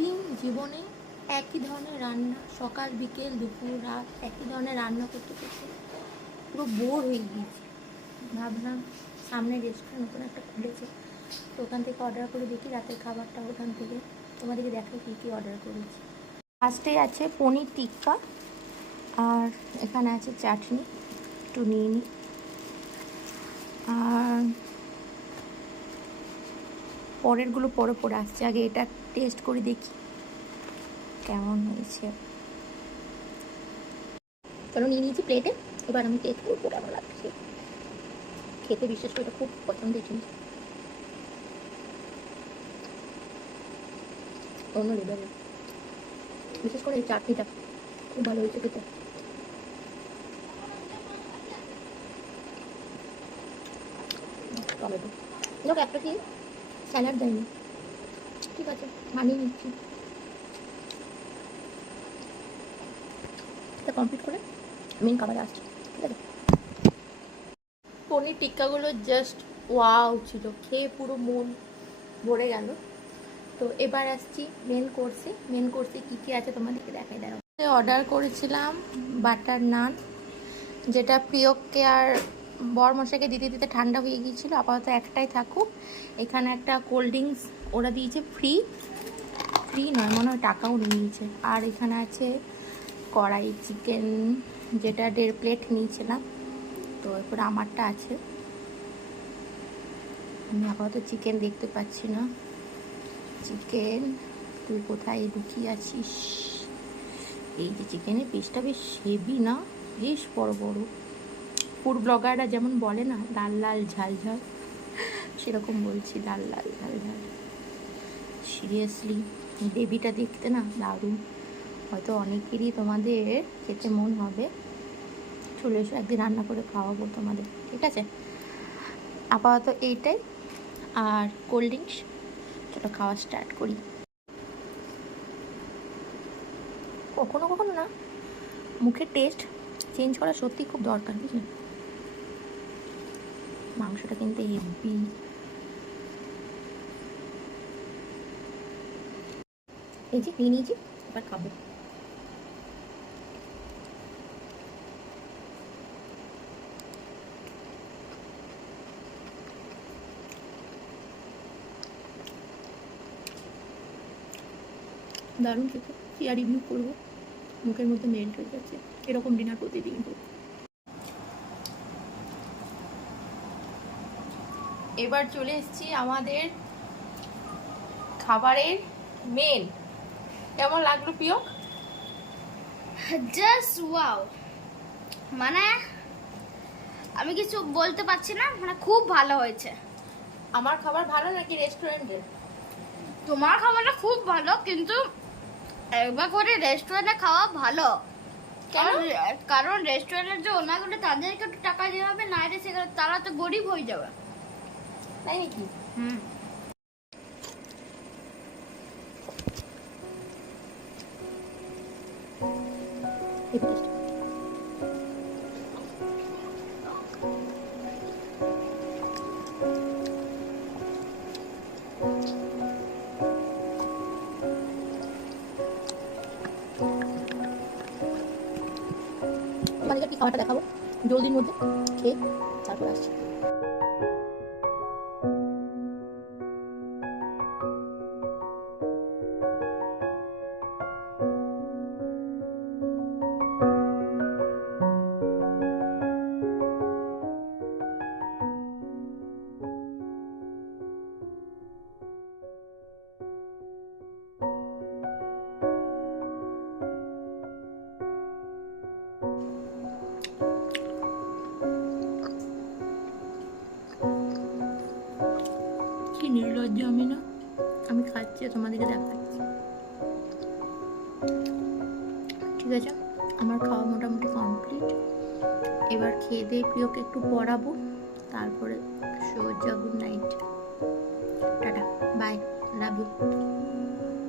প্রতিদিন জীবনে একই ধরনের রান্না, সকাল বিকেল দুপুর রাত একই ধরনের রান্না করতে করতে পুরো বোর হয়ে গিয়েছি। ভাবলাম সামনে রেস্টুরেন্ট নতুন একটা খুলেছে, তো ওখান থেকে অর্ডার করে দেখি রাতের খাবারটা ওখান থেকে। তোমাদেরকে দেখো কী কী অর্ডার করেছি। ফার্স্টে আছে পনির টিক্কা, আর এখানে আছে চাটনি, একটু নিয়ে নিই। আর পরেরগুলো পরে পরে আসছে, আগে এটা টেস্ট করে দেখি কেমন হয়েছে। চলো নিয়ে নিয়েছি প্লেটে, এবার আমি টেস্ট করবো কেমন লাগছে। খেতে বিশেষ করে এটা খুব পছন্দের জিনিস, অন্য লেভেলের। বিশেষ করে এই চাটনিটা খুব ভালো হয়েছে খেতে। টমেটো লোক একটা কি স্যালাড দেয়নি, ঠিক আছে মানিয়ে নিচ্ছি। এটা কমপ্লিট করে মেন খাবারে আসছি, ঠিক আছে। পনির টিক্কাগুলো জাস্ট ওয়াও ছিল, খেয়ে পুরো মন ভরে গেল। তো এবার আসছি মেন কোর্সে। মেন কোর্সে কী কী আছে তোমাদেরকে দেখাই। দাঁড়াও, অর্ডার করেছিলাম বাটার নান, যেটা প্রিয়কে আর বরমশাইকে দিতে দিতে ঠান্ডা হয়ে গিয়েছিলো, আপাতত একটাই থাকুক। এখানে একটা কোল্ড ড্রিঙ্কস ওরা দিয়েছে, ফ্রি নয় মনে হয়, টাকাও নিয়েছে। আর এখানে আছে কড়াই চিকেন, যেটা 1.5 প্লেট নিয়েছিলাম। তো এরপরে আমারটা আছে, আমি আপাতত চিকেন দেখতে পাচ্ছি না। চিকেন তুই কোথায় লুকিয়ে আছিস? এই যে চিকেনের পিসটা বেশ হেভি না, বেশ বড় বড়। ফুড ব্লগাররা যেমন বলে না লাল লাল ঝাল ঝাল, সেরকম বলছি, লাল লাল ঝাল ঝাল। সিরিয়াসলি গ্রেভিটা দেখতে না দারুণ। হয়তো অনেকেরই তোমাদের খেতে মন হবে, চলে এসো একদিন রান্না করে খাওয়াবো তোমাদের, ঠিক আছে। আপাতত এইটাই, আর কোল্ড ড্রিঙ্কস। চলো খাওয়া স্টার্ট করি। কখনো কখনো না মুখের টেস্ট চেঞ্জ করা সত্যি খুব দরকার, বুঝলেন। মাংসটা কিন্তু হেভি। এই যে নিয়ে নিয়েছি, এবার খাবো। দারুণ খেতে, কি আর রিভিউ করবো, মুখের মধ্যে মেল্ট হয়ে যাচ্ছে। এরকম ডিনার প্রতিদিন করবো। এবার চলে এসেছি আমাদের খাবারের মেন। কেমন লাগলো প্রিয়? জাস্ট ওয়াও, মানে আমি কিছু বলতে পারছি না, মানে খুব ভালো হয়েছে। আমার খাবার ভালো নাকি রেস্টুরেন্টের? তোমার খাবারটা খুব ভালো, কিন্তু একবার করে রেস্টুরেন্টে খাওয়া ভালো। কারণ রেস্টুরেন্টের যে ওনাগুলো, তাদেরকে একটু টাকা দিতে হবে, না রে সেখানে তারা তো গরিব হয়ে যাবে। তাই নাকি? হুম। তোমাদেরকে কি খাবারটা দেখাবো জলদির মধ্যে, খেয়ে তারপর আসছি। কি নির্লজ্জ আমি না, আমি খাচ্ছি তোমাদেরকে দেখাচ্ছি, ঠিক আছে। আমার খাওয়া মোটামুটি কমপ্লিট। এবার খেয়ে দিয়ে প্রিয়কে একটু পড়াবো, তারপরে সোজা good night, tata, bye, love you.